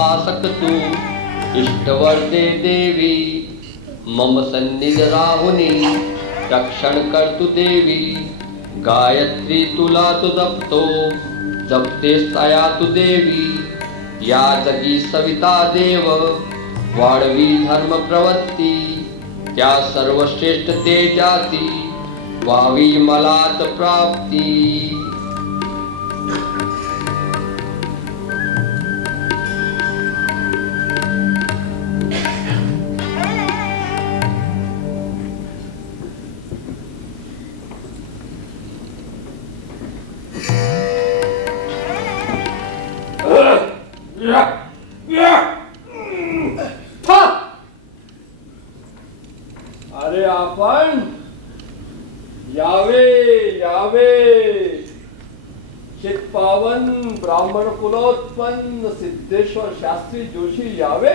उपासक तू इष्टवर दे देवी मम सन्निध राहुनी रक्षण कर तू देवी गायत्री तुला तू जपतो जपतेस तया तू देवी या जगी सविता देव वाढवी धर्म प्रवृत्ती त्या सर्वश्रेष्ठ तेजाती व्हावी मलात प्राप्ती. अरे आपण यावे यावे चित्पावन ब्राह्मण कुलोत्पन्न सिद्धेश्वर शास्त्री जोशी यावे.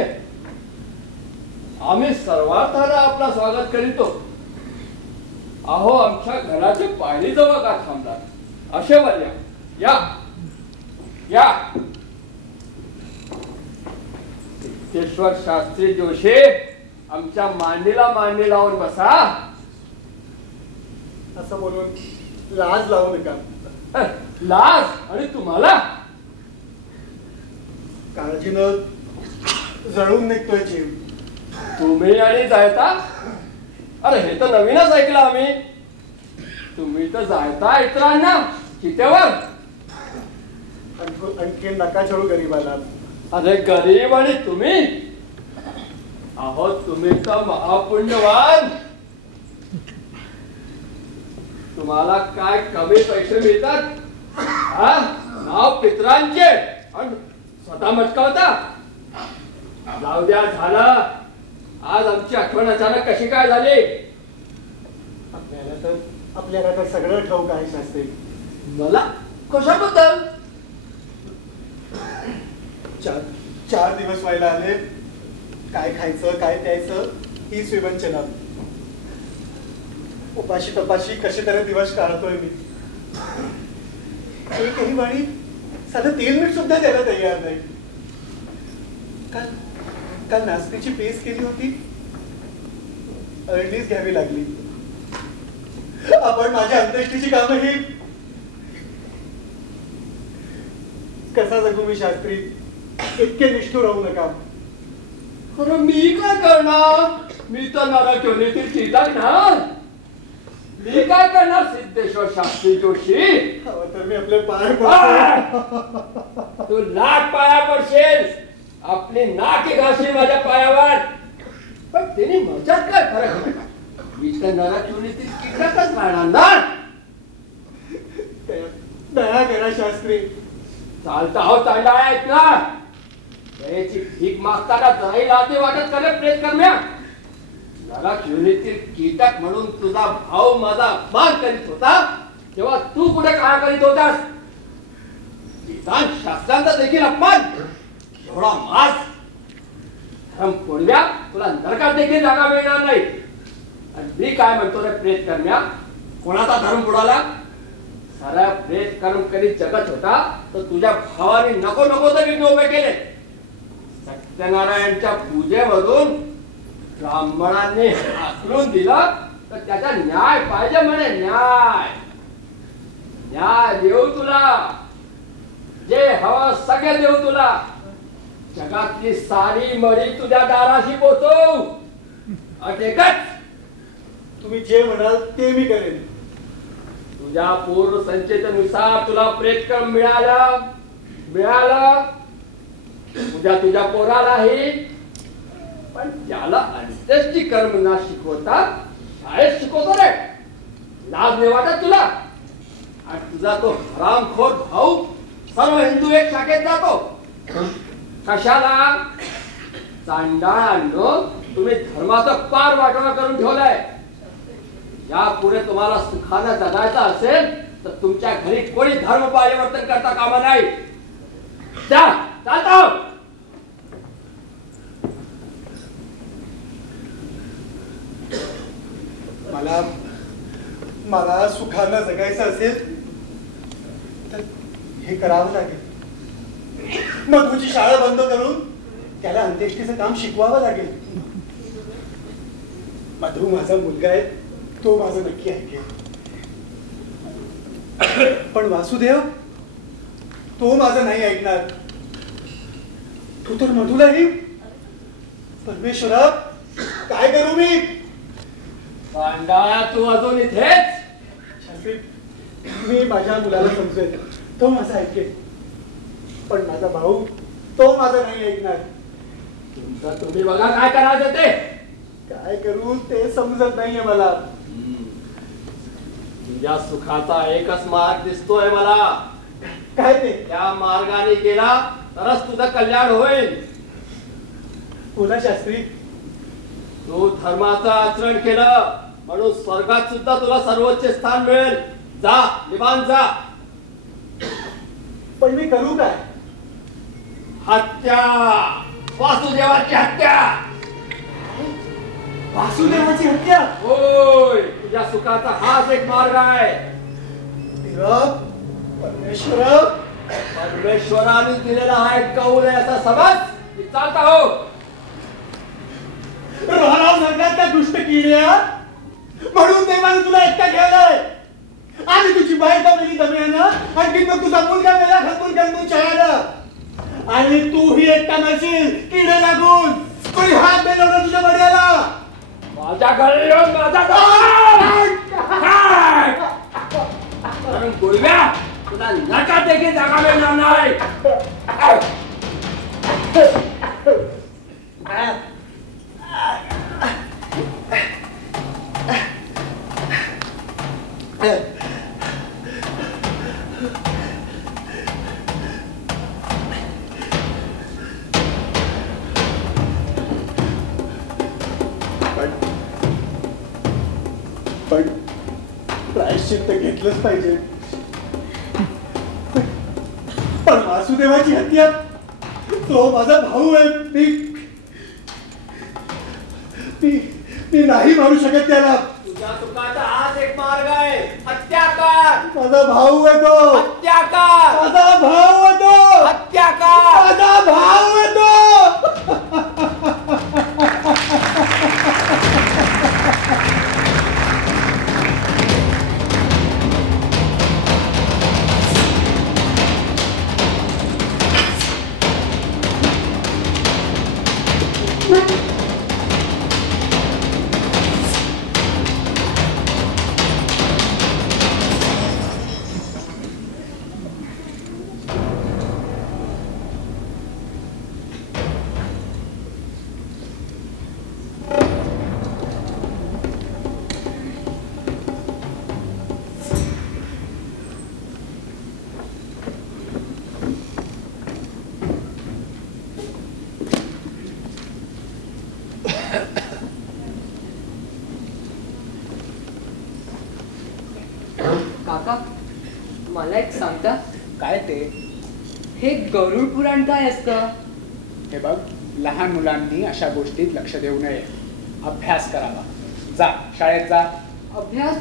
आम्ही सर्वार्थाने आपला स्वागत करीतो. अहो आमच्या घराचे पायरी जवळ का थांबला असे वर्या या या. सिद्धेश्वर शास्त्री जोशी आमच्या मांडीला मांडी लावून बसा. असं बोलून लाज लावू नका. लाज आणि तुम्हाला काळजीनं जळून निघतोय जीव. तुम्ही आणि जायता. अरे हे तर नवीनच ऐकलं आम्ही. तुम्ही तर जायता इतरांना चितेवर. आणखी नका चढू गरीबाला. अरे गरीब आणि तुम्ही अहो तुम्ही तर महापुण्यवान. तुम्हाला काय कमी पैसे मिळतात. नाव पितरांचे आणि स्वतः मटकावता. जाऊ द्या झालं. आज आमची आठवण अचानक कशी काय झाली. आपल्याला तर सगळं ठाऊक आहे शास्त्री. मला कशाबद्दल. 4 दिवस व्हायला आले. काय खायचं काय प्यायचं ही विवंचना. उपाशी तपाशी कसे तरी दिवस काढतोय मी. एकही वाणी साधं तेल मीठ सुद्धा द्यायला तयार नाही. काल नाचणीची पेस्ट केली होती. अर्धीच घ्यावी लागली. आपण माझ्या अंत्येष्टीची कामं ही कसा जगू मी शास्त्री. इतके निष्ठुर राहू नका. अरे मी काय करणार. मी तर नरक योनीतील चिंतक. मी काय करणार सिद्धेश्वर शास्त्री जोशी. तर मी आपले पाय तू लाख पाया पडशील. आपली नाक घाशी माझ्या पायावर. पण तिने माझ्यात काय फरक. मी तर नरक योनीतील कीटकच राहणार ना. दया करा शास्त्री. चालता हो चालला आहेत ना. दयेची भीक मागताना जराही लाते वाटत करे प्रेत करम्या. नरक योनीतील कीटक म्हणून तुझा भाऊ माझा अपमान करीत होता तेव्हा तू कुठे काय करीत होतास. विधान शास्त्रांचा देखील अपमान. एवढा मास धर्म पोडव्या तुला नरकात देखील जागा मिळणार नाही. आणि मी काय म्हणतो रे प्रेत करम्या. कोणाचा धर्म बुडाला. सारा प्रेत कर्म करीत जगत होता तर तुझ्या भावाने नको नको तर विघ्न उभे केले. सत्यनारायणच्या पूजेमधून ब्राह्मणांनी हाकलून दिलं तर त्याचा न्याय पाहिजे म्हणे. न्याय न्याय देऊ तुला. जे हवं सगळे देऊ तुला. जगातली सारी मळी तुझ्या दाराशी पोचवू. अटेकच. तुम्ही जे म्हणाल ते मी करेन. तुझ्या पूर्ण संचेतनुसार तुला प्रेतकर्म मिळालं. तुझ्या पोरालाही. पण त्याला अंत्येष्टी कर्म ना शिकवता शाळेत शिकवतो रे. लाज नाही वाटत तुला. आणि तुझा तो हरामखोर भाऊ सर्व हिंदू एक शाखेत जातो. कशाला. चांडाळांनो तुम्ही धर्माचा पार वाटोळा करून ठेवलाय. यापुढे तुम्हाला सुखाने जगायचं असेल तर तुमच्या घरी कोणी धर्म परिवर्तन करता कामा नाही. चालता. मला सुखानं जगायचं असेल तर हे करावं लागेल. मग तुझी शाळा बंद करून त्याला अंत्येष्टीचं काम शिकवावं लागेल. मधू माझा मुलगा आहे, तो माझं नक्की ऐकेल. पण वासुदेव तो माझं नाही ऐकणार. तू तर मधूलाही. परमेश्वरा काय करू मी? पांडा तू अजून इथेच? शास्त्री, मी माझ्या मुलाला समजेल, तो माझा ऐकेल. पण माझा भाऊ तो माझा नाही ऐकणार. तुमचं तुम्ही बघा काय करायचं ते. काय करू ते समजत नाहीये मला. तुझ्या सुखाचा एकच मार्ग दिसतोय मला. काय ते? त्या मार्गाने गेला तरच तुझं कल्याण होईल. बोला शास्त्री. तू धर्माचं आचरण केलं म्हणून स्वर्गात सुद्धा तुला सर्वोच्च स्थान मिळेल. जा, निवांत जा. पण मी करू काय? हत्या, वासुदेवाची हत्या. वासुदेवाची हत्या? होय, तुझ्या सुखाचा हाच एक मार्ग आहे. देवा, परमेश्वरा, परमेश्वराने दिलेला हा एक कौल आहे असा समज. चालता हो. राहणार नगरातल्या दुष्ट किड्या म्हणून देवाने तुला एकटा ठेवलाय. आणि तुझी बायका मेली दम्यानं, आणखी मग तुझा मुलगा मेला खतून खतून चढायला. आणि तूही एकटा नशील किडे लागून. कोणी हात बेलवला तुझ्या बड्याला. माझ्या घरी येऊन माझा गुडव्या तुला नका देखील जागा मिळणार नाही. पण प्रायश्चित्त घेतलंच पाहिजे. पण वासुदेवाची हत्या, तो माझा भाऊ आहे. मी नाही मारू शकत त्याला. तुझ्या सुखाचा हाच एक मार्ग आहे. हत्या कर. माझा भाऊ आहे तो. हत्या कर. माझा भाऊ आहे तो. हत्या कर. माझा भाऊ आहे तो. काका, मला एक सांगता? काय ते? हे गरुड पुराण काय असतं? हे बघ, लहान मुलांनी अशा गोष्टीत लक्ष देऊ नये. अभ्यास करावा. जा, शाळेत जा. अभ्यास?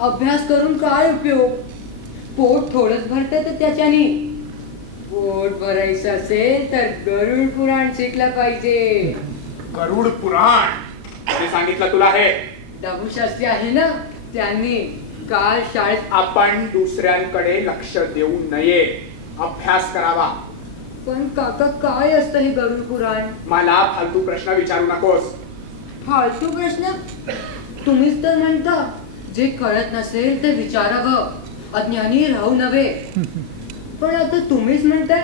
अभ्यास करून काय उपयोग? पोट थोडंच भरतं तर त्याच्यानी. पोट भरायचं असेल तर गरुड पुराण शिकलं पाहिजे. गरुड पुराण ते सांगितलं तुला? हे दगडूशास्त्री आहे ना, त्यांनी काल शाळेत. आपण दुसऱ्यांकडे लक्ष देऊ नये. अभ्यास करावा. पण काका, काय असतं हे गरुड पुराण? मला फालतू प्रश्न विचारू नकोस. फालतू प्रश्न? तुम्हीच तर म्हणता जे कळत नसेल ते विचारावं, अज्ञानी राहू नव्हे. पण आता तुम्हीच म्हणताय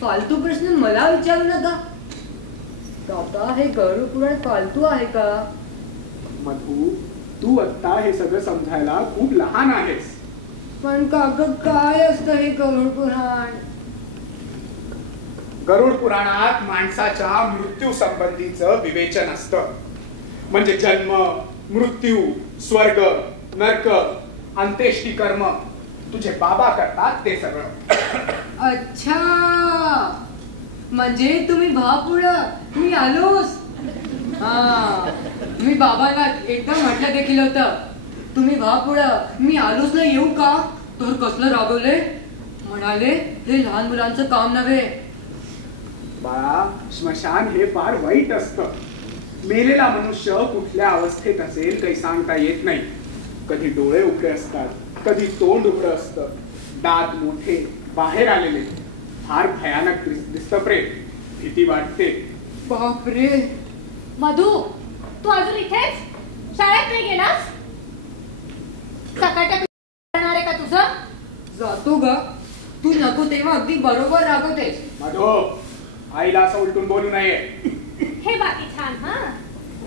फालतू प्रश्न मला विचारू नका. काका, हे गरुड पुराण फालतू आहे का? मधू, तू आता हे सगळं समजायला खूप लहान आहेस. पण काका, काय असतं हे गरुड पुराण? गरुड पुराणात माणसाच्या मृत्यू संबंधीचं विवेचन असतं. म्हणजे जन्म, मृत्यू, स्वर्ग, नरक, अंत्येष्टी कर्म तुझे बाबा करतात ते सगळं. अच्छा, म्हणजे तुम्ही भापुडं, मी आलोच. हा, मी बाबांना एकदा म्हटलं देखील होतं, तुम्ही भापुडं, मी आलोच ना येऊ का? तर कसलं रागवले. म्हणाले हे लहान मुलांचं काम नव्हे. बाळा, स्मशान हे फार वाईट असतं. मेलेला मनुष्य कुठल्या अवस्थेत असेल काही सांगता येत नाही. कधी डोळे उघडे असतात, कधी तोंड उघडं असतं, दात मोठे बाहेर आलेले. फार भयानक दिसतं प्रेम. भीती वाटते. बापरे. मधू, तू अजून इथेच? शाळेत नाही गेलास? सकाळच्या करणार आहे का तुझं? जातो ग. तू नको तेव्हा अगदी बरोबर रागवतेस. मधू, आईला असं उलटून बोलू नये. हे बाकी छान. हा,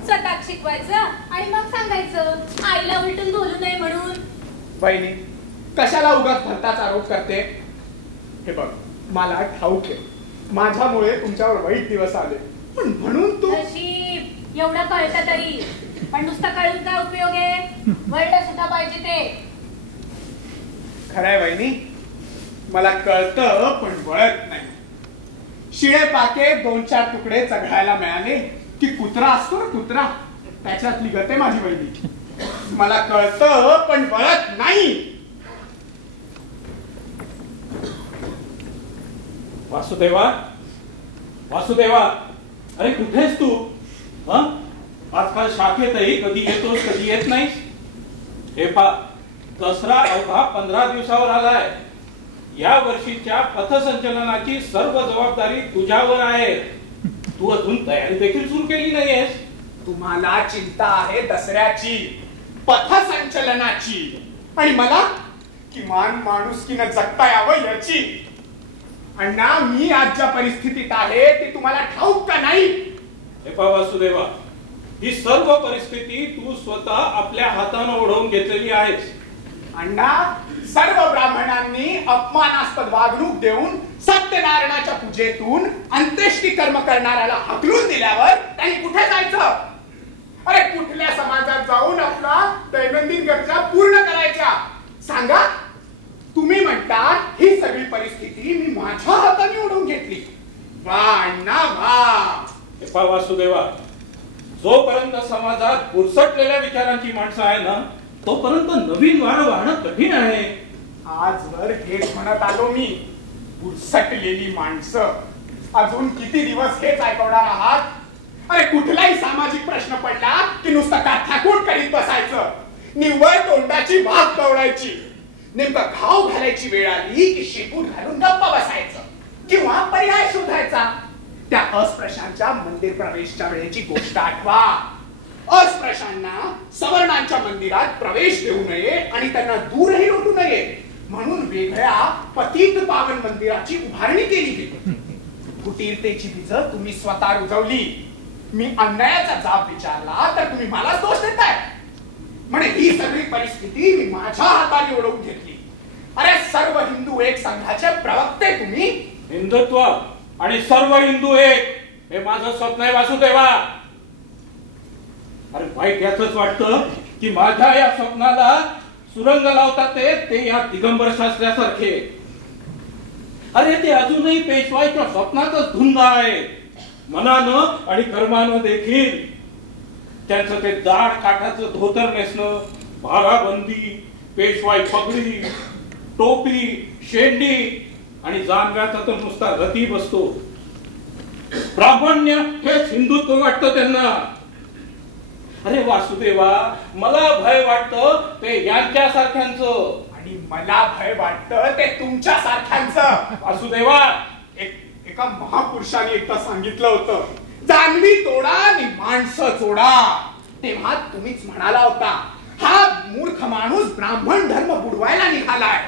स्वतः शिकवायचं आणि मग सांगायचं आईला उलटून बोलू नये म्हणून. बहिणी, कशाला उगाच भलताच आरोप करते? हे बघ, मला ठाऊक आहे माझ्यामुळे तुमच्यावर वाईट दिवस आले, पण म्हणून तू नशीब एवढं कळतं तरी. पण नुसतं कळून काय उपयोग आहे? वळलं सुद्धा पाहिजे ते. खरंय बहिणी, मला कळतं पण वळत नाही. शिळे पाके 2-4 तुकडे चघळायला मिळाले की कुत्रा असतो ना, कुत्रा, त्याच्यातली गते माझी बहिणी. मला कळतं पण वळत नाही. वासुदेवा, वासुदेवा, अरे कुठेस तू? आजकाल शाखेतही कधी येतोस कधी येत नाहीस. हे पा, दसरा अवघा 15 दिवसावर आलाय. या वर्षीच्या पथसंचलनाची सर्व जबाबदारी तुझ्यावर आहे. तू अजून तयारी देखील सुरू केली नाहीयेस. तुम्हाला चिंता आहे दसऱ्याची, पथसंचलनाची, आणि मला किमान माणुसकीनं जगता यावं याची. अण्णा, मी आज ज्या परिस्थितीत आहे ते तुम्हाला ठाऊक का नाही? हे पा वासुदेवा, ही सर्व परिस्थिती तू स्वतः आपल्या हाताने ओढवून घेतलेली आहेस. अण्णा, सर्व ब्राह्मणांनी अपमानास्पद वागणूक देऊन सत्यनारायणाच्या पूजेतून अंत्येष्टी कर्म करणाऱ्याला हकलून दिल्यावर त्यांनी कुठे जायचं? अरे कुठल्या समाजात जाऊन आपला दैनंदिन गरजा पूर्ण करायच्या? सांगा. तुम्ही म्हणता ही सगळी परिस्थिती मी माझ्या हाताने ओढवून घेतली. वा अण्णा वा. हे पा वासुदेवा, जोपर्यंत समाजात बुरसटलेल्या विचारांची माणसं आहे ना, तोपर्यंत नवीन वारं वाहणं कठीण आहे. आजवर हेच म्हणत आलो मी, बुरसटलेली माणसं. अजून किती दिवस हेच ऐकवणार आहात? अरे कुठलाही सामाजिक प्रश्न पडला की नुसतं काठाकूट करीत बसायचं, निव्वळ तोंडाची वाफ कवडायची, नेमकं घाव घालायची वेळ आली की शेपूट घालून गप्प बसायचं किंवा पर्याय शोधायचा. त्या अस्पृश्यांच्या मंदिर प्रवेशच्या वेळेची गोष्ट आठवा. अस्पृश्यांना सवर्णांच्या मंदिरात प्रवेश देऊ नये आणि त्यांना दूरही लोटू नये म्हणून वेगळ्या पतित पावन मंदिराची उभारणी केली गेली. फुटीरतेची बीज तुम्ही स्वतः रुजवली. मी अन्यायाचा जाब विचारला तर तुम्ही मला दोष देताय. म्हणे ही सगळी परिस्थिती मी माझ्या हाताने ओढवून घेतली. अरे सर्व हिंदू एक संघाचे प्रवक्ते तुम्ही. हिंदुत्व आणि सर्व हिंदू एक, हे माझं स्वप्न आहे वासुदेवा. अरे वाईट याच वाटतं की माझ्या या स्वप्नाला सुरंग लावतात ते या दिगंबर शास्त्रासारखे. अरे ते अजूनही पेशवाईच्या स्वप्नातच धुंद आहे. मनानं आणि कर्मानं देखील. त्यांचं ते जाड काठाचं धोतर नेसणं, भाराबंदी, पेशवाई पगडी, टोपी, शेंडी आणि जानव्याचा तर नुसता रती बसतो. ब्राह्मण्य हेच हिंदुत्व वाटतं त्यांना. अरे वासुदेवा, मला भय वाटतं ते यांच्यासारख्यांचं आणि मला भय वाटतं ते तुमच्या सारख्यांचं. वासुदेवा, एका महापुरुषाने एकदा सांगितलं होतं, जानवी तोडा आणि माणसं जोडा. तेव्हा तुम्हीच म्हणाला होता हा मूर्ख माणूस ब्राह्मण धर्म बुडवायला निघालाय.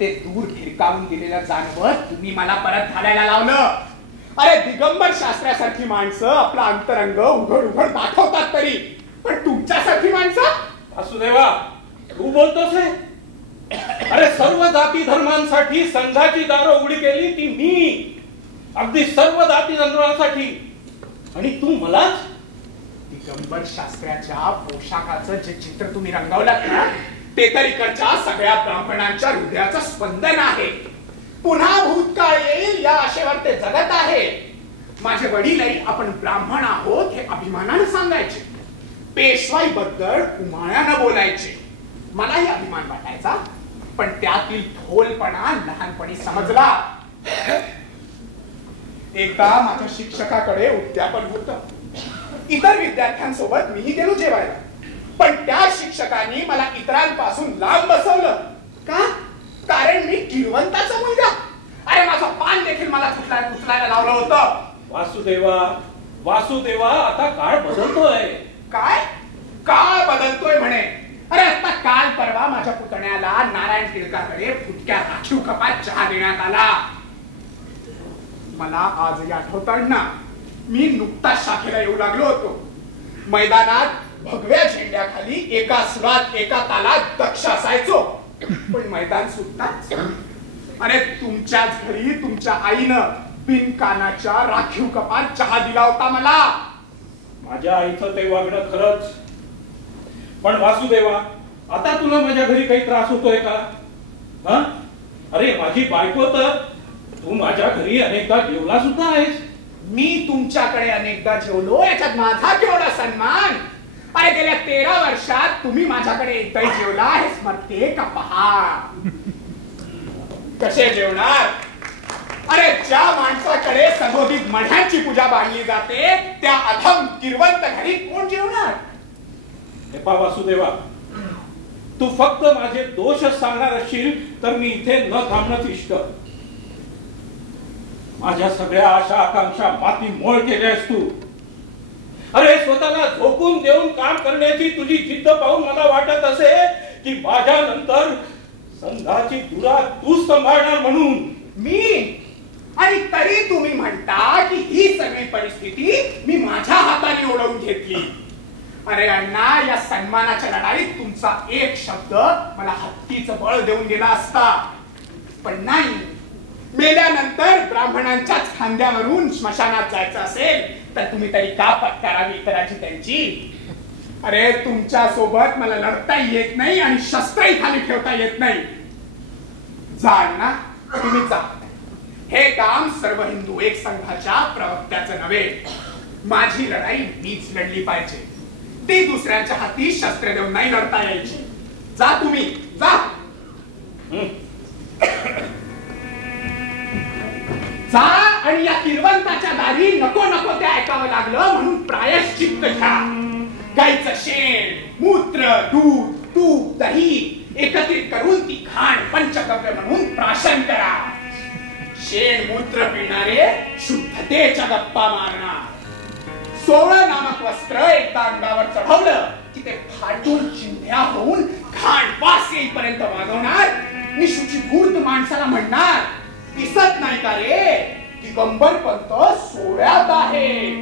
ते दूर ढिरकावून दिलेलं जानवं तुम्ही मला परत घालायला लावलं. अरे दिगंबर शास्त्रासारखी माणसं आपला अंतरंग उघड उघड दाखवतात तरी, पण तुमच्यासारखी माणसं. वासुदेवा, तू बोलतोस हे? अरे सर्व जाती धर्मांसाठी संघाची दारं उघडी केली ती मी, अगदी सर्व जाती धर्मांसाठी. आणि तू मलाच? दिगंबर शास्त्राच्या पोशाखाचं जे चित्र तुम्ही रंगवलात ना, ते तर इकडच्या सगळ्या ब्राह्मणांच्या हृदयाचं स्पंदन आहे. पुन्हा भूतकाळ येईल या आशेवर ते जगत आहे. माझे वडीलही आपण ब्राह्मण आहोत हे अभिमानाने सांगायचे. पेशवाई बद्दल उमाळ्यानं बोलायचे. मलाही अभिमान वाटायचा, पण त्यातील थोलपणा लहानपणी समजला. एकदा माझ्या शिक्षकाकडे उद्यापन होतं. इतर विद्यार्थ्यांसोबत मीही गेलो जेवायला, पण त्या शिक्षकांनी मला इतरांपासून लांब बसवलं. का? कारण मी किरवंताचा मुलगा. अरे माझं पान देखील मला उचलायला लावलं होतं. वासुदेवा आता काळ बदलतोय. काय? काळ बदलतोय म्हणे? अरे आता काल परवा माझ्या पुतण्याला नारायण टिळकाकडे फुटक्या राखीव कपात चहा देण्यात आला. मला आजही आठवतात ना, मी नुकताच शाखेला येऊ लागलो होतो. मैदानात भगव्या झेंड्याखाली एका सुरात एका तालात दक्ष असायचो, पण मैदान सुटताच अरे तुमच्याच घरी तुमच्या आईनं बिनकानाच्या राखीव कपात चहा दिला होता मला. माझ्या आईचं ते वागणं खरंच. पण वासुदेवा, आता तुला माझ्या घरी काही त्रास होतोय का? हा? अरे माझी बायको तर तू माझ्या घरी अनेकदा जेवला सुद्धा आहेस. मी तुमच्याकडे अनेकदा जेवलो, याच्यात माझा केवढा सन्मान. अरे गेल्या 13 वर्षात तुम्ही माझ्याकडे एकदाही जेवला हे स्मरते का पहा. कसे जेवणार? अरे ज्या माणसाकडे सदोदित मढ्यांची पूजा बांधली जाते त्या अधम किरवंत घरी कोण जेवणार? हे पहा वासुदेवा, तू फक्त माझे दोषच सांगणार असशील तर मी इथे न थांबणंच इष्ट. माझ्या सगळ्या आशा आकांक्षा माती मोळ केल्यास तू. अरे स्वतःला झोकून देऊन काम करण्याची तुझी जिद्द पाहून मला वाटत असे की माझ्या नंतर संघाची धुरा तू सांभाळणार म्हणून. मी? आणि तरी तुम्ही म्हणता की ही सगळी परिस्थिती मी माझ्या हाताने ओढवून घेतली. अरे अण्णा, या सन्मानाच्या लढाईत तुमचा एक शब्द मला हत्तीचं बळ देऊन गेला असता. पण नाही, मेल्यानंतर ब्राह्मणांच्याच खांद्यावरून स्मशानात जायचं असेल तर तुम्ही तरी का पत्करावी इतराची त्यांची. अरे तुमच्या सोबत मला लढताही येत नाही आणि शस्त्रही खाली ठेवता येत नाही. जा ना, तुम्ही जा. हे काम सर्व हिंदू एक संघाच्या प्रवक्त्याचं नव्हे. माझी लढाई मीच लढली पाहिजे. ती दुसऱ्यांच्या हाती शस्त्र देऊन नाही लढता यायची. जा तुम्ही, जा. जा आणि या किरवंताच्या दारी नको नको ते ऐकावं लागलं म्हणून प्रायश्चित्त घ्या. गाईचं शेण, मूत्र, दूध, तूप, दही एकत्रित करून ती घाण पंचगव्य म्हणून प्राशन करा. शेण मूत्र पिणारे शुद्धतेच्या गप्पा मारणार. 16 नामक वस्त्र एकदा अंगावर चढवलं की ते फाटून चिंध्या होऊन घाण वास येईपर्यंत वागवणार. निशुचिभूत माणसाला म्हणणार, दिसत नाही का रे, दिगंबर पंत सोहळ्यात आहे.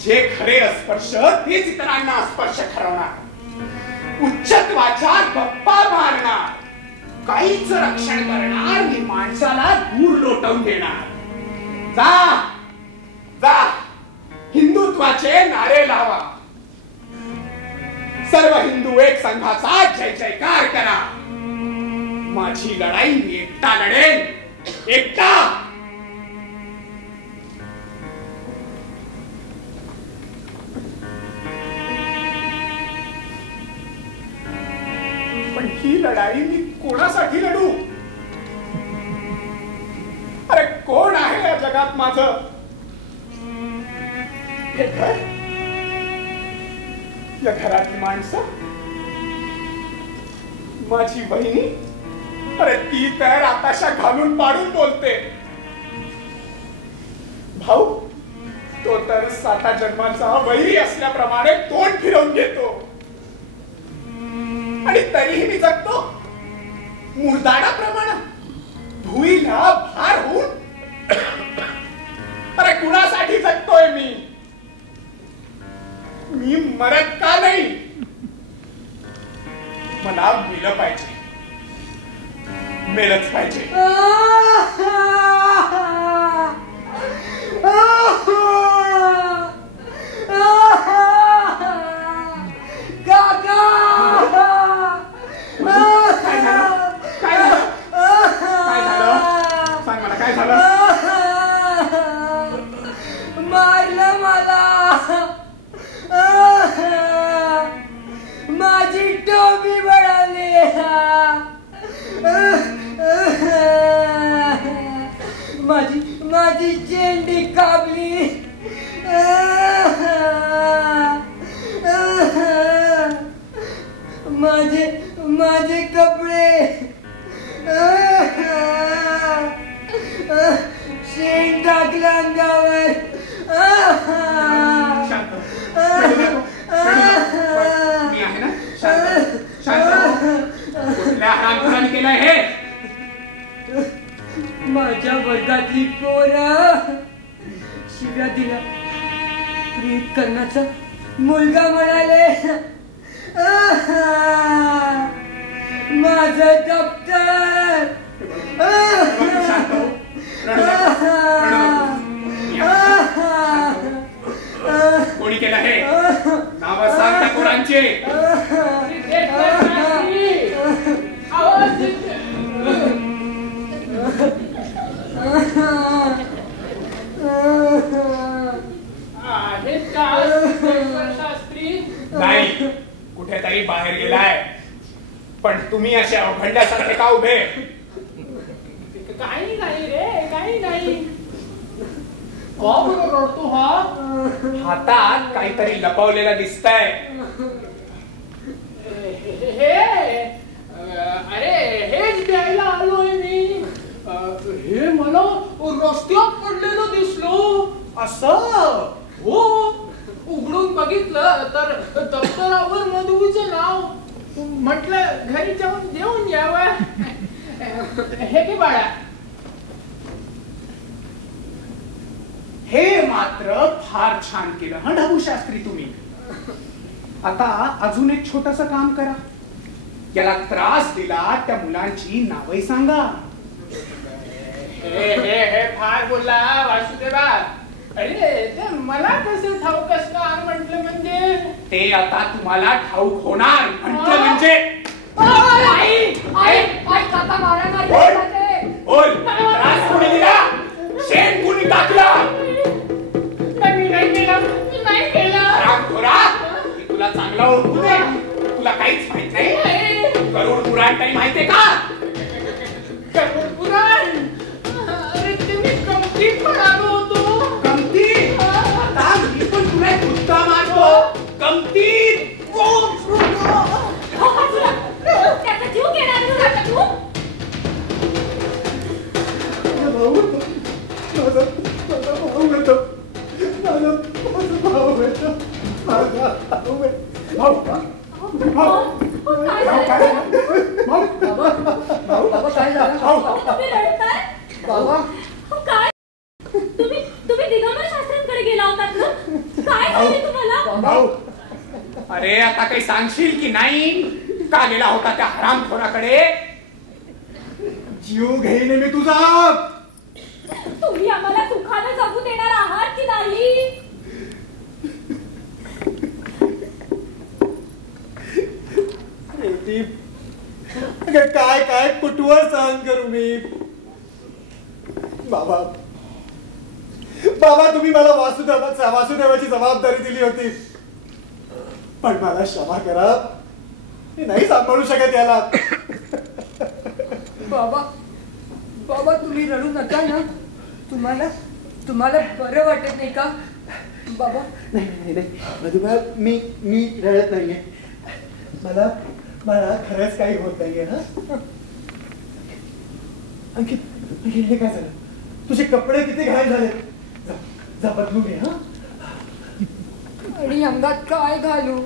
जे खरे अस्पर्श तेच इतरांना अस्पर्श ठरवणार. उच्चत्वाच्या गप्पा मारणार. काहीच रक्षण करणार आणि माणसाला दूर लोटवून देणार. जा जा, हिंदुत्वाचे नारे लावा. सर्व हिंदू एक संघाचा जय जयकार करा. माझी लढाई मी एकटा लढेन, एकटा. पण ही लढाई मी कोणासाठी लढू? अरे कोण आहे या जगात माझं? हे घर, या घरातली माणसं, माझी बहिणी. अरे ती तर आताशा घालून पाडून बोलते. भाऊ, तो तर 7 जन्माचा वैरी असल्याप्रमाणे तोंड फिरवून घेतो आणि तरीही मी जगतो मुरदाडाप्रमाणे, भुईला भार होऊन. अरे कुणासाठी जगतोय मी? मी मरत का नाही? मला मेलं पाहिजे, मेलच पाहिजे. काय झालं? मारलं मला. माझी टोपी बळाली. केलंय हे? माझ्या वर्गातली पोरं शिव्या दिल्या. प्रीत करण्याचा मुलगा म्हणाले. माझं दप्तर. कोणी केलं हे? नाव सांग त्या पोरांचे. नाही, कुठेतरी बाहेर गेलाय. पण तुम्ही असे अवघडल्यासारखे का उभे? काही नाही रे, काही नाही. का बरं रडतो हा? हातात काहीतरी लपवलेलं दिसतंय. हे अरे हेच द्यायला आलोय मी. हे मला रस्त्यात पडलेलं दिसलो. असं? हो, उघडून बघितलं तर दप्तरावर मधूचं नाव. म्हटलं घरी जाऊन देऊन यावं. हे की बाळा, हे मात्र फार छान केलं हं ढाबू शास्त्री तुम्ही. आता अजून एक छोटस काम करा. याला त्रास दिला त्या मुलांची नावही सांगा. हे फार बोलला वासुदेवा. अरे ते मला कसं ठाऊक असणार म्हटलं म्हणजे? ते आता तुम्हाला ठाऊक होणार म्हटलं म्हणजे. बोल, त्रास कोणी दिला? शेण कोणी टाकला? मी नाही केलं. रामखोरा, मी तुला चांगला ओळखू दे. तुला काहीच माहित नाही. गरुड पुराण काही माहितीये का? गरुड पुराण? अरे ते मी कमतीत म्हणालो होतो. कमतीत? आता मी पण तुला एक मुद्दा मारतो. कमतीत? त्याचा जीव घेणार तुला तू? तुम्ही दिगंबर शास्त्रींकडे गेला होतात ना? काय झाले तुम्हाला? अरे आता काही सांगशील की नाही? का गेला होता त्या हरामखोराकडे? जीव घेईन मी तुझा. तुम्ही आम्हाला सुखानं जगू देणार आहात की नाही? काय काय कुठवर सहन करू मी? बाबा बाबा, तुम्ही मला वासुदेवाची जबाबदारी दिली होती. पण मला क्षमा करा, मी नाही सांभाळू शकत याला. बाबा बाबा, तुम्ही रडू नका ना. तुम्हाला बरं वाटत नाही का बाबा? नाही मधुबा, मी रडत नाहीये. मला खरंच काही होत नाहीये. हा, अंकित हे काय झालं? तुझे कपडे किती घाण झाले. जा बदलून घे. हा, आणि अंगात काय घालू?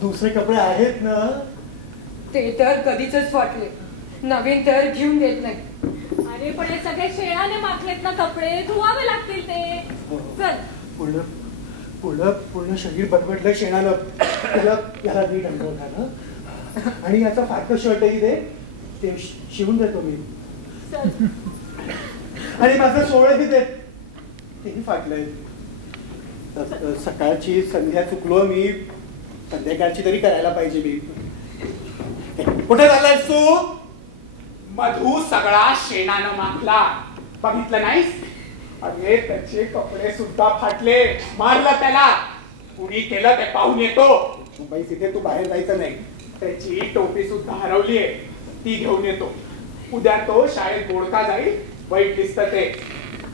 दुसरे कपडे आहेत ना? ते तर कधीच फाटले. नवीन तर घेऊन देत नाही. अरे पण हे सगळे शेणाने माखलेत ना कपडे, धुवावे लागतील ते. चल. पूर्ण शरीर बदबडलं शेणानं. याला नीट अंघोळ घाल. आणि याचा फाटक शर्टही दे, ते शिवून देतो मी. आणि माझं सोळही दे, तेही फाटलंय. सकाळची संध्या चुकलो मी, संध्याकाळची तरी करायला पाहिजे मी. कुठे चाललायस तू? मधू सगळा शेणानं माखला, बघितलं नाहीस? अरे त्याचे कपडे सुद्धा फाटले. मारलं त्याला. कुणी केलं ते पाहून येतो. मुंबई तिथे तू बाहेर जायचं नाही. त्याची टोपी सुद्धा हरवलीये, ती घेऊन येतो. उद्या तो शाळेत मोडका जाईल. वाईट दिसत ते.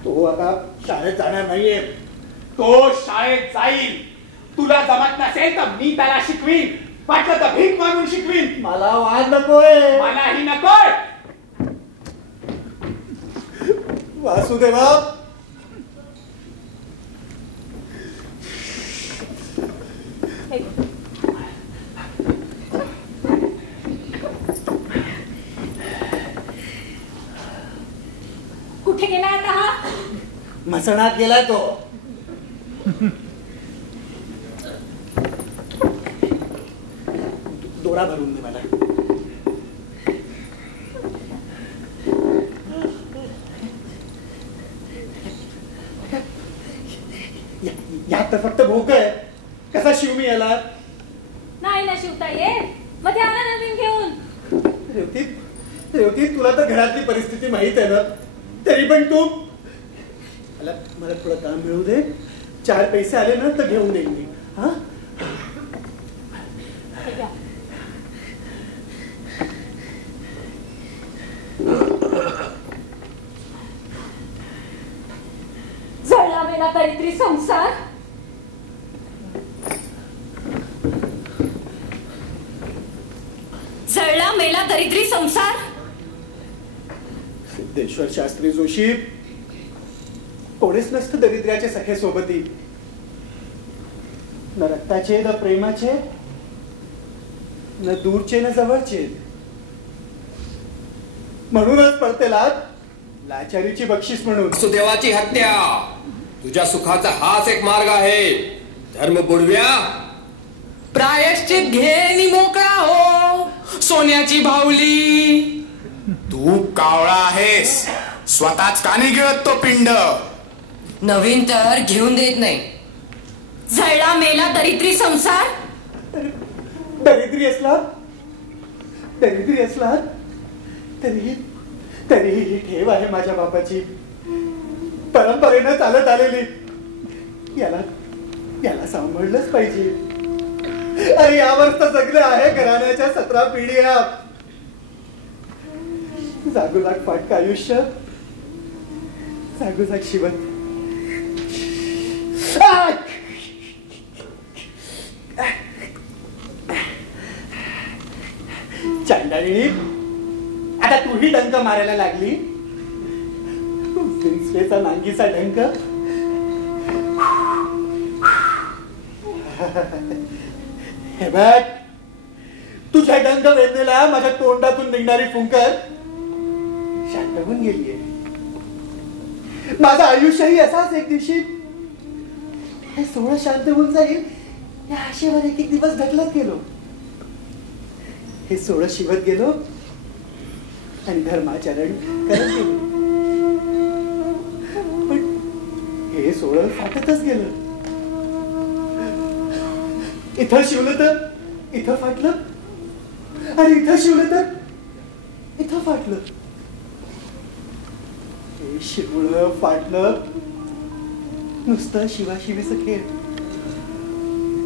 तो आता शाळेत जाणार नाहीये. तो शाळेत जाईल. तुला जमत नसेल तर मी त्याला शिकवीन. वाटलं तर भीक मागून शिकवीन. मला वाद नकोय. मलाही नकोय. वासुदेवा, कुठे गेलाय आता हा? मसणात गेलाय तो. दोरा भरून दे मला. यात तर फक्त भूक आहे. कसा शिव मी याला? नाही ना शिवता येत. मध्ये आला नवीन घेऊन. रेवती तुला तर घरातली परिस्थिती माहित आहे ना. तरी पण तू मला थोडं काम मिळू दे. 4 पैसे आले ना तर घेऊन देईन मी. हा जळला मेला दरिद्री संसार. जळला मेला दरिद्री संसार. सिद्धेश्वर शास्त्री जोशी कोणीच नसतं दरिद्र्याचे सखे सोबती. न रक्ताचे न प्रेमाचे न दूरचे न जवळचे. म्हणूनच पडते लाचारीची बक्षीस म्हणून. सुदेवाची हत्या तुझ्या सुखाचा हाच एक मार्ग आहे. धर्म बुडव्या प्रायश्चित घे मोकळा हो सोन्याची भावली. तू कावळा आहेस. स्वतःच कानी गिळत तो पिंड. नवीन तर घेऊन देत नाही. जळला मेला दरिद्री संसार. दरिद्री असला तरीही ही ठेव आहे माझ्या बापाची. परंपरेनं चालत आलेली. याला सांभाळलंच पाहिजे. अरे यावर तर जगले आहे घराण्याच्या 17 पिढ्या. जागोजाग फाटका आयुष्य, जागोजाग शिवण. चांडाळी आता तूही डंक मारायला लागली. विंचवेचा नांगीचा डंक. हे बघ तुझ्या डंक वेदनेला माझ्या तोंडातून निघणारी फुंकर शांत होऊन गेलीये. माझं आयुष्यही असाच एक दिवशी हे सोहळं शांत होऊन जाईल या आशेवर एक दिवस ढकलत गेलो. हे सोहळं शिवत गेलो आणि धर्माचरण करत गेलो. पण हे सोहळं फाटतच गेलं. इथं शिवलं तर इथं फाटलं आणि इथं शिवलं तर इथं फाटलं. हे शिवलं फाटलं नुसतं शिवाशिवीचं खेळ.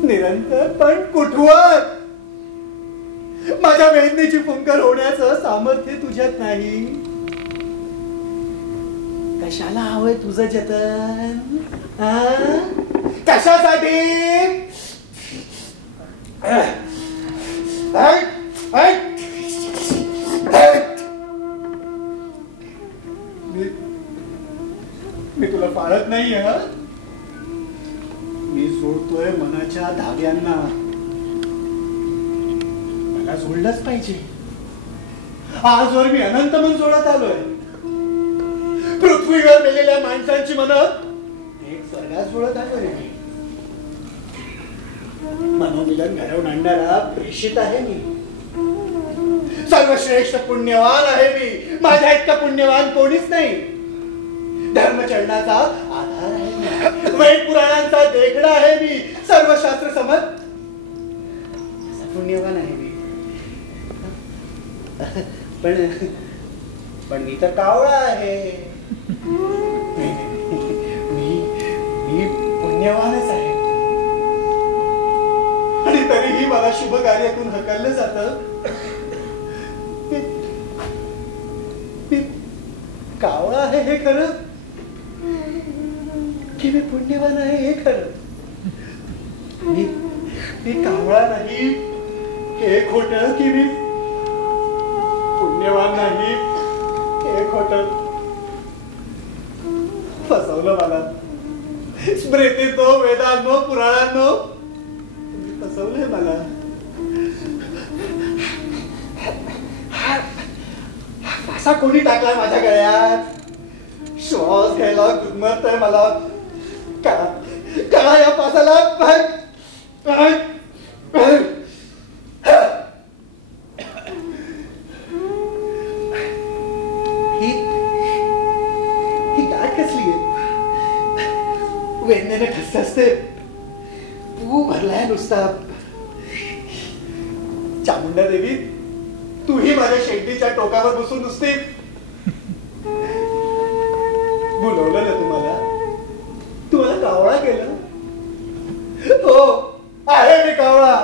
निरंतर पण कुठवर. माझ्या वेदनेची फुंकर होण्याचं सामर्थ्य तुझ्यात नाही. कशाला हवंय तुझं जतन? कशासाठी? मी तुला पाळत नाही. मी सोडतोय मनाच्या धाग्यांना. मला सोडलंच पाहिजे. आजवर मी अनंत मन सोडत आलोय. पृथ्वीवर मेलेल्या माणसांची मन एक स्वर्गात सोडत आलोय. मनोमिलन घडवून आणणारा प्रेषित आहे मी. सर्वश्रेष्ठ पुण्यवान आहे मी. माझ्या इतका पुण्यवान कोणीच नाही. धर्मचरणाचा आधार आहे मी. वेद पुराणांचा देखणा आहे मी. सर्व शास्त्र समज पुण्यवान आहे मी. पण मी तर कावळा आहे. मी पुण्यवानच आहे. आणि तरीही मला शुभ कार्यातून हकललं जातं. मी कावळा आहे हे खरं की मी पुण्यवान आहे हे खरं. मी कावळा नाही हे खोटं की मी पुण्यवान नाही हे खोटं. फसवलं मला. स्मृतीतो वेदांनो पुराणांनो फसवलंय मला. फासा कोणी टाकला माझ्या गळ्यात? श्वास घ्यायला गुदमरत आहे मला. का या पासाला ही गाठ कसली आहे? वेदनेने ठसठसते. तू भरलाय नुसता. चामुंडा देवी, तूही माझ्या शेंडीच्या टोकावर बसून नुसती बोलवलं ना तुम्हाला कावळा केलं. हो, आहे मी कावळा.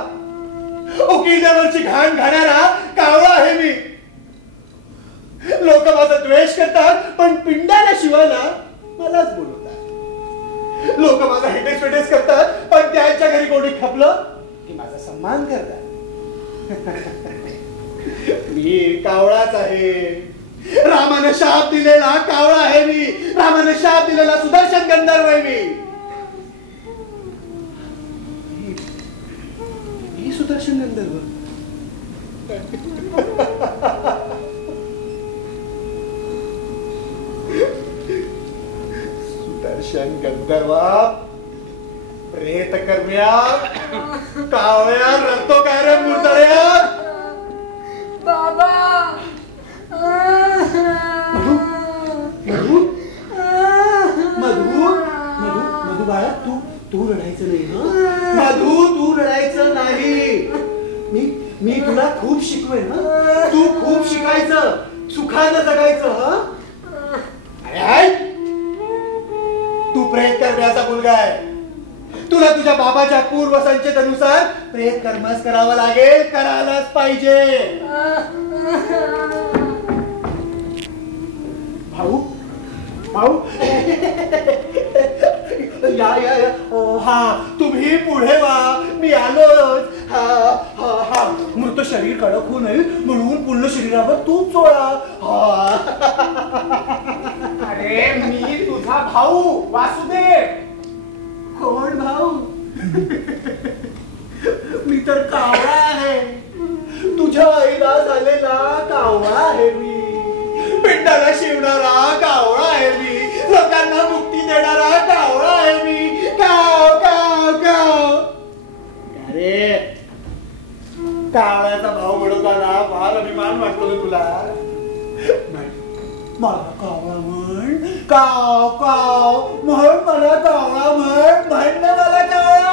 किल्ल्यावरची घाण घाणारा कावळा आहे मी. लोक माझा द्वेष करतात, पण पिंडाला शिवायला मलाच बोलवतात. लोक माझा हेटेस फेटेस करतात, पण त्यांच्या घरी कोणी खपलं की माझा सन्मान करतात. मी कावळाच आहे. रामाने शाप दिलेला कावळा आहे मी. रामाने शाप दिलेला सुदर्शन गंधर्व आहे मी सुदर्शन गंधर्व. सुदर्शन गंधर्वा, प्रेत कर्म्या, कावळ्या रडतो काय रे मुर्दळ्या? बाबा मधू बाळा, तू रडायचं नाही ना. मधू, तू रडायचं नाही. मी तुला खूप शिकवेन ना. तू खूप शिकायचं, सुखानं जगायचं. तू प्रेत करण्याचा मुलगा आहे. तुला तुझ्या बाबाच्या पूर्व संचेतनुसार प्रेत कर्मच करावं लागेल. करायलाच पाहिजे. भाऊ भाऊ, या हा, तुम्ही पुढे वा. मी आलोच. हा, मृत शरीर कडक होऊ नये म्हणून पूर्ण शरीरावर तूप चोळा. अरे मी तुझा भाऊ वासुदेव. कोण भाऊ? मी तर कावळा आहे. तुझ्या आईला झालेला कावळा आहे मी. पिंडाला शिवणारा कावळा आहे मी. लोकांना मुक्ती देणारा कावळा आहे मी. काव काव काव. अरे, कावळ्याचा भाव मिळवताना फार अभिमान वाटतो ना तुला? मला कावळा म्हण. काव काव म्हण. मला कावळा म्हण. म्हण ना मला कावळा.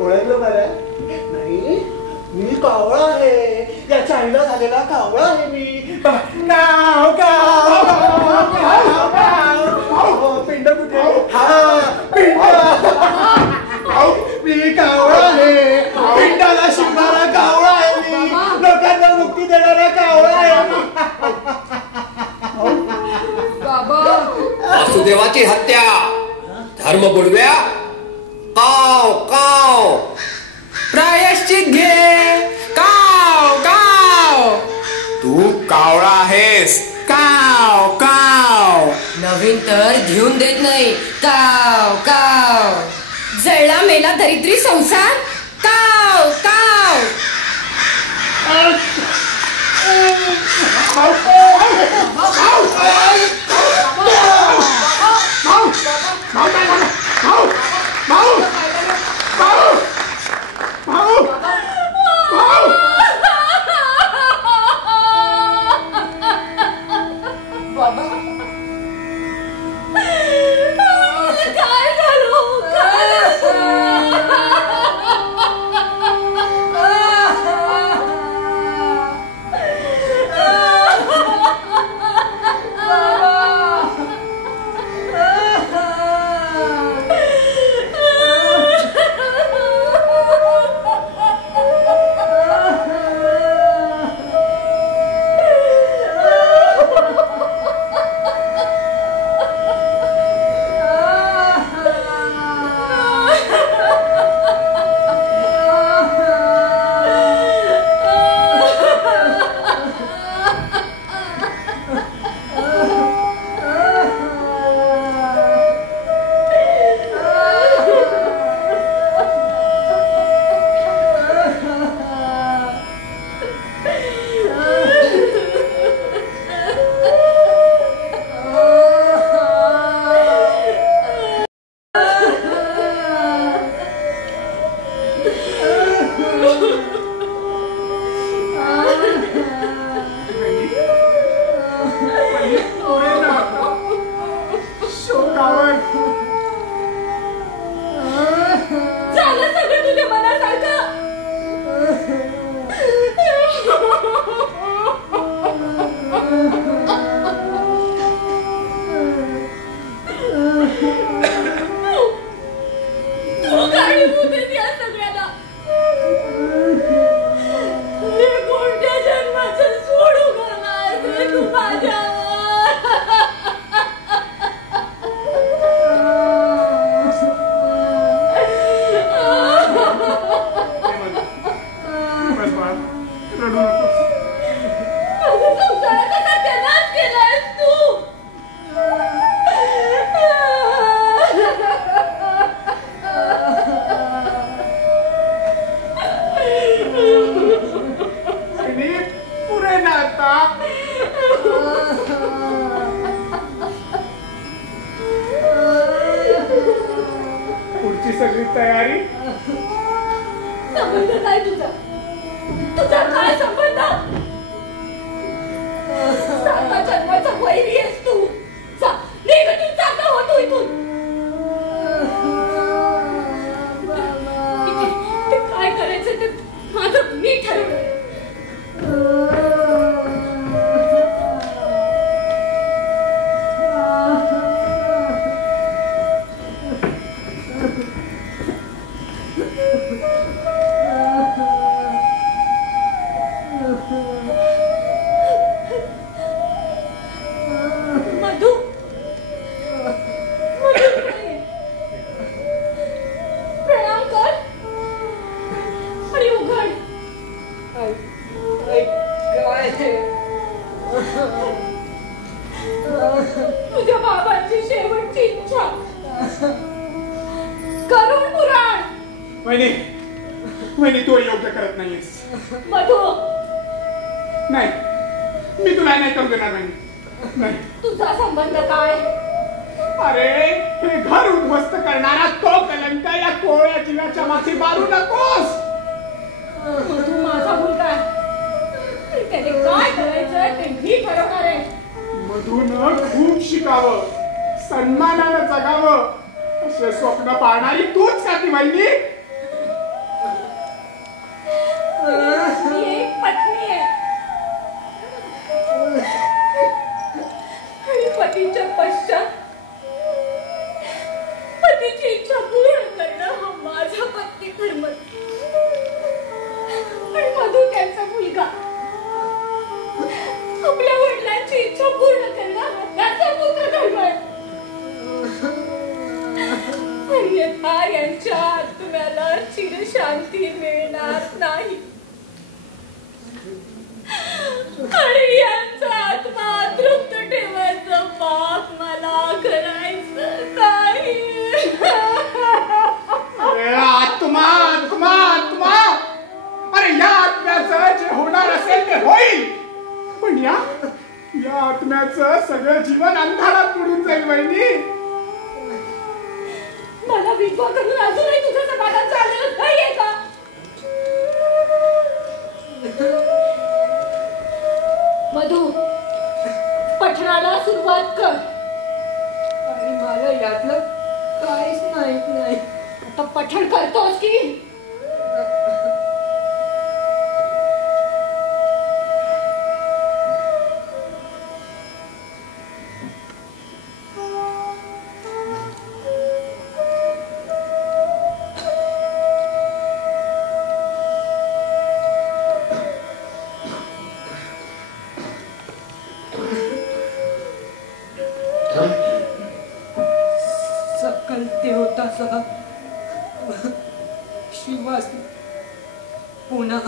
ओळखलं मला? नाही, मी कावळा आहे. याच्या आईला झालेला कावळा आहे मी. काव काव काव. पिंड कुठे? हा, पिंड. मी कावळा आहे. पिंडाला शिवणारा कावळा आहे मी. लोकांना मुक्ती देणारा कावळा आहे मी. वासुदेवाची हत्या, धर्म बुडव्या. काव काव. प्रायश्चित घे. काव काव. तू कावळा आहेस. काव काव. नवीन तर घेऊन देत नाही. काव काव. जळला मेला दरिद्री संसार. काव काव. रडू नकोस. संसाराचा सत्यानाश केलायस तू. पुरे ना आता. पुढची सगळी तयारी. संबंध काय तुझा? तुझा काय संबंध? साता जन्माचा वैरी आहेस तू. जा निघून जाता हो तू इथून. ते काय करायचं ते माझं मी ठरवलं. तुझ्या बाबांची शेवटची इच्छा. करुण पुराण. वहिनी तू योग्य करत नाहीयेस. मधु नाही, मी तुला नाही करू देणार. नाही. तुझा संबंध काय? अरे हे घर उद्ध्वस्त करणारा तो कलंक या कोवळ्या जीवाच्या माथी मारू नकोस. तू माझा मुलगा आहे. त्याने काय करायचं ते मी ठरवणार आहे. मधून खूप शिकावं, सन्मानानं जगावं असे स्वप्न पाहणारी तूच का ती वहिनी? मी एक पत्नी आहे आणि पतीच्या पश्चात पतीची इच्छा पूर्ण करणं हा माझा पत्नी धर्म. आणि मधू त्यांचा मुलगा आपल्या वडिलांची इच्छा पूर्ण करणं हा त्याचा पुत्र धर्म आहे. अन्यथा यांच्या आत्म्याला चिरशांती मिळणार नाही आणि यांचा आत्मा तृप्त ठेवायचं पाप मला करायचं नाही. अरे आत्मा आत्मा आत्मा. अरे या आत्म्याचं जे होणार असेल ते होईल, पण या आत्म्याचं सगळं जीवन अंधारात बुडून जाईल वहिनी. मला विधवा करून अजूनही तुझं समाधान झालेलं नाहीये का? मधु पठणाला सुरुवात कर. आणि मला यातलं काहीच माहित नाही. आता पठण करतोस की? सकल देवतासह शिवास पुनः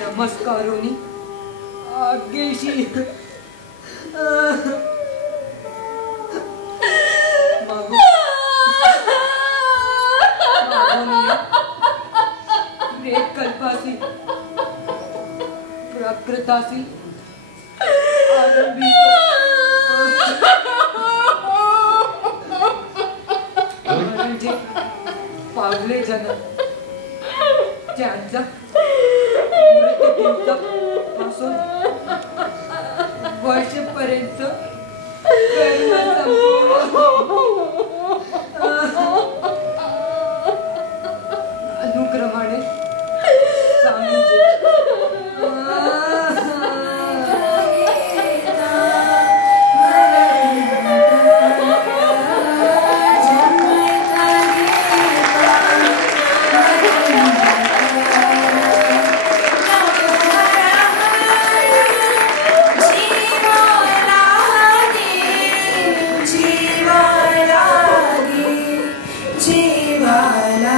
नमस्कारोनी आज्ञेशी प्रेत कल्पासी प्राकृतासी आरंभी म्हणजे पावले जन त्यांचा मृत्यूपासून वर्षपर्यंत अनुक्रमाने सांगितले. जीवाला